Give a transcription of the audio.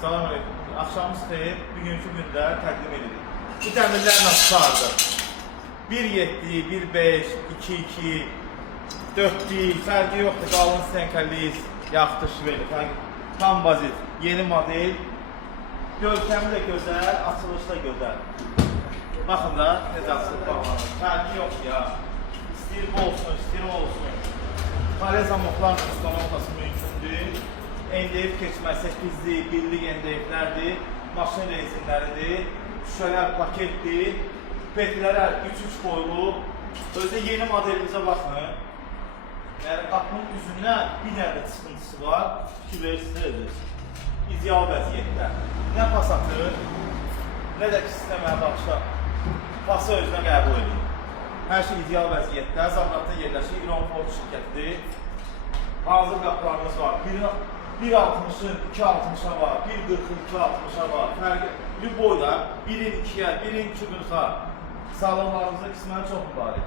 Salam aleyküm. Axşamınız xeyir. Bugünkü gündə təqdim edirik. Bu dəmirlər nasıl sardı? 1.7, 1.5, 2.2, 4.2, fərqi yoxdur. Qalın stenkaliz, yaxdır şvel, tam bazit. Yeni model. Görkəmi də gözəl, açılışı da gözəl. Baxın da, necə açılıb bağlanır. Fərqi yox ya. İstəyir bu olsun, istəyir o olsun. Kare zamoklar ustalaması mümkündür. NDF keçmə 8'lik, 1'lik NDF'lərdir. Maşın rezinləridir. Şüşələr paketdir. Petlərər 3-3 boylu. Özdə yeni modelimizə baxın. Yəni qapının üzündən bir dənə çıxıntısı var. Fikirləyirsiniz. İdeal vəziyyətdə. Nə pas atır, nə də ki sistemə baxışda pası özünə qəbul edir. Hər şey ideal vəziyyətdə. Zabratda yerləşir. İran Ford şirkətidir. Hazır qapılarımız var. 1.60'ın 2.60'a var, 1.40'ın 2.60'a var. Fərqli boyda 1'in 2'ye, 1'in 2.40'a salonlarımızda qismən çox mübarək.